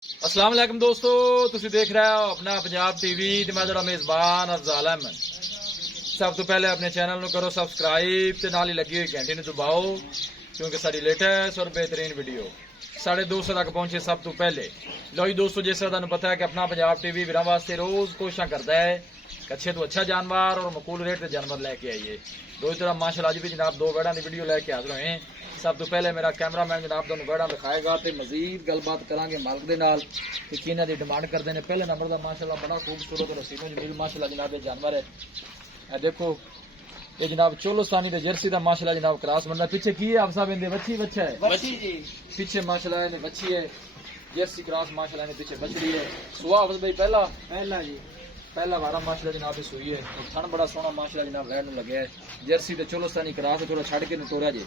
अस्सलाम वालेकुम दोस्तों, तुसी देख रहे हो अपना पंजाब टीवी ते मैं तेरा मेजबान अफजाल अहमद। सब तो पहले अपने चैनल ਨੂੰ करो सबसक्राइब ते नाल ही लगी हुई घंटी ਨੂੰ दबाओ क्योंकि सारी लेटेस्ट और बेहतरीन वीडियो साढ़े 200 तक पहुंचे सब तो पहले। लो जी दोस्तों, जैसा तुहानू पता है कि अपना पंजाब टीवी वीरां वास्ते रोज कोशिश करता है कि अच्छे तो अच्छा जानवर और मकूल रेट के जानवर लेके आइए। दो तरह माशाल्लाह अज भी जनाब दो वेड़ा की वीडियो लेके हाजिर होए। सब तो पहले मेरा कैमरामैन जनाब तुहानू वेड़ा दिखाएगा तो मजीद गलबात करांगे मालिक दे नाल कि किन्हां दी डिमांड करते हैं। पहले नंबर का माशाल्लाह बड़ा खूबसूरत और हसीनो जमील माशाल्लाह जनाब ये जानवर है। देखो ये जनाब चोलोस्तानी दे जर्सी दा माशाल्लाह जनाब क्रॉस बनना। पीछे की है आप साहब इंदे बच्ची बच्चा है बच्ची जी, पीछे माशाल्लाह ने बच्ची है जर्सी क्रॉस माशाल्लाह ने पीछे बछड़ी है। सुहा भाई पहला जी पहला वारा माशाल्लाह जनाब ये सुई है। थन बड़ा सोहना माशाल्लाह जनाब रेड में लगे है। जर्सी ते चोलोस्तानी क्रॉस थोड़ा छड़ के तोड़ा जे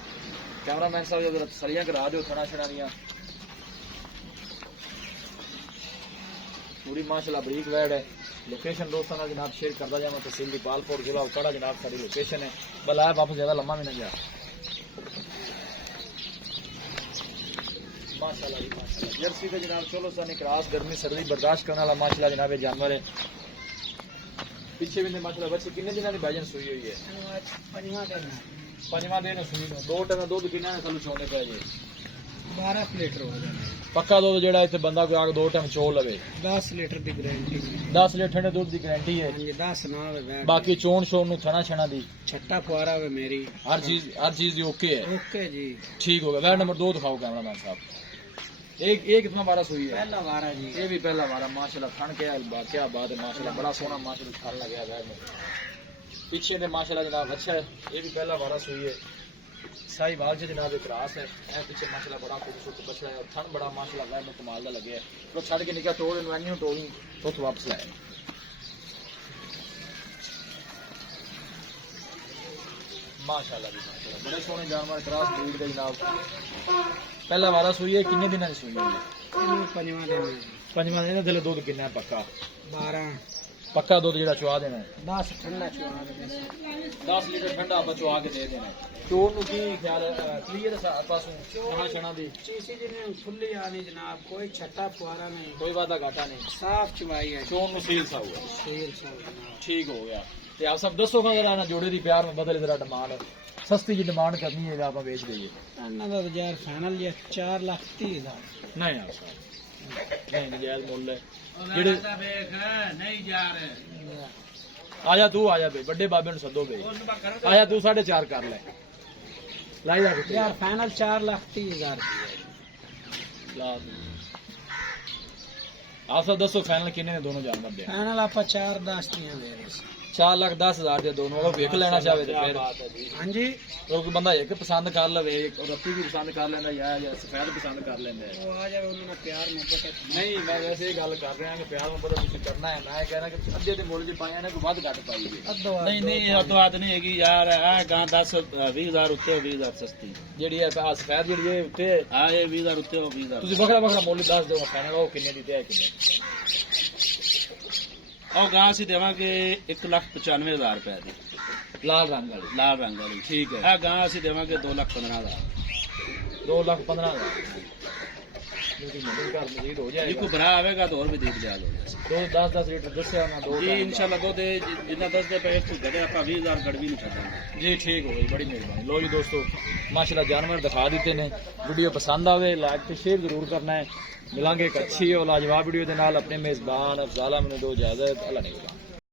कैमरामैन साहब जरा सलियां करा दो थना छड़ा दियां पूरी माशाल्लाह बरीक वैड है। लोकेशन दोस्तों ना जनाब शेयर करता जाए तहसील दीपालपुर जिला उकाड़ा जनाब सारी लोकेशन है। बलाया वापस ज्यादा लम्बा भी नहीं गया माशाल्लाह जी माशाल्लाह। जर्सी पे जनाब चोलोस्तानी क्रॉस गर्मी सर्दी बर्दाश्त करने वाला माशाल्लाह जनाब ये जानवर है। पीछे भी माशाल्लाह बच्चे कितने दिनों की भाईजान सुई हुई है? पंजवा दिन सुई नो दो टाइम दूध किन्ना ने सानू चोने पे जी 12 लीटर हो जाए पक्का दूध जेड़ा इत्थे बंदा कोई आके दो टाइम चो लवे 10 लीटर की गारंटी 10 लीटर ने दूध की गारंटी है। 10 ना होवे बाकी चोन शोन नु थना छना दी छट्टा फुआरा होवे मेरी हर चीज दी ओके है। ओके जी ठीक हो गया। वैट नंबर 2 दिखाओ कैमरामैन साहब। एक कितना बारा सुई है? पहला वारा जी, ये भी पहला बारा माशाल्लाह। थन क्या बात है माशाल्लाह, बड़ा सोहना माशाल्लाह थन लगा वैट में। पीछे ने माशाल्लाह जनाब अच्छा है। ये भी पहला बारा सुई है। साई बाल से जनाब एक रास है। पीछे माशाल्लाह बड़ा खूबसूरत बछड़ा है और थन बड़ा माशाल्लाह वैट में कमाल दा लगे है। तो छड़ के निकल तोड़ इनवानी टोली तो वापस लाए माशाल्लाह जी माशाल्लाह। बड़े सोहने जानवर क्रॉस ब्रीड के जनाब। पहला वारा सुई है। कितने दिन की सुई है? पंजवा दिन दिल दूध कितना पक्का 12 पक्का दूध जेड़ा चुआ देना है 10 ठंडा चुआ 10 लीटर ठंडा आप चुआ के दे देना। चोर नु की ख्याल क्लियर पासों कहां छना दी चीसी जी ने खुली आनी जनाब, कोई छट्टा फुआरा नहीं, कोई वादा घाटा नहीं, साफ चुवाई है। चोर नु सील सा हुआ शेर साहब जनाब ठीक हो गया। ते आप सब दसो जरा ना जोड़े दी प्यार में बदले जरा डिमांड सस्ती जी डिमांड करनी है आप बेच दइए। अन्ना दा यार फाइनल ये 4,30,000 नहीं यार साहब नहीं नजायज मुल्ल है जेड़े नहीं जा रहे। आजा तू आजा बे बड़े बाबे नु सदो बे आजा तू 4.5 कर ले लाई जा यार फाइनल 4,30,000 ला आप सब दसो फाइनल किन्ने ने दोनों जानवर दे? फाइनल आप 4,10 दियां दे रहे 4,10,000 दे दोनों। अगर वेख लेना चाहे तो फिर हां जी, और कोई बंदा एक पसंद कर लवे एक रत्ती भी पसंद कर लेंदा या सफेद पसंद कर लेंदा है वो आ जाए उन्होंने प्यार मोहब्बत। नहीं मैं वैसे ही गल कर रहा कि प्यार मोहब्बत तुसी करना है। मैं कहना कि अद्धे दे मुल च पाया ने कोई वध घट पाई है। नहीं नहीं अदो आद नहीं हैगी यार। आ गां 10-20,000 उत्ते 20,000 सस्ती जेड़ी है सफेद जेड़ी है उत्ते हां ये 20,000 उत्ते 20,000 तुसी बखरा बखरा मुल दस दो फाइनल हो किन्ने दी ते है किन्ने और गां से देवांगे 1,95,000 रुपए दी लाल रंग वाली लाल रंग वाली। ठीक है। आ गां से देवांगे 2,15,000 2,15,000 मजीद हो जाएगा। को भरा आवेगा तो और भी देख लिया दो 10 लीटर दस जी इंशाल्लाह दो दे जितना 10 दे पे तो घटे आप 20,000 गड़वी नहीं छाड़ा जी ठीक हो गई बड़ी मेहरबानी। लो जी दोस्तों माशाल्लाह जानवर दिखा देते ने। वीडियो पसंद आवे लाइक तो शेयर जरूर करना है। मिलांगे एक अच्छी और लाजवाब वीडियो के नाल। अपने मेजबान अफजाल अहमद दो इजाजत। अल्लाह ने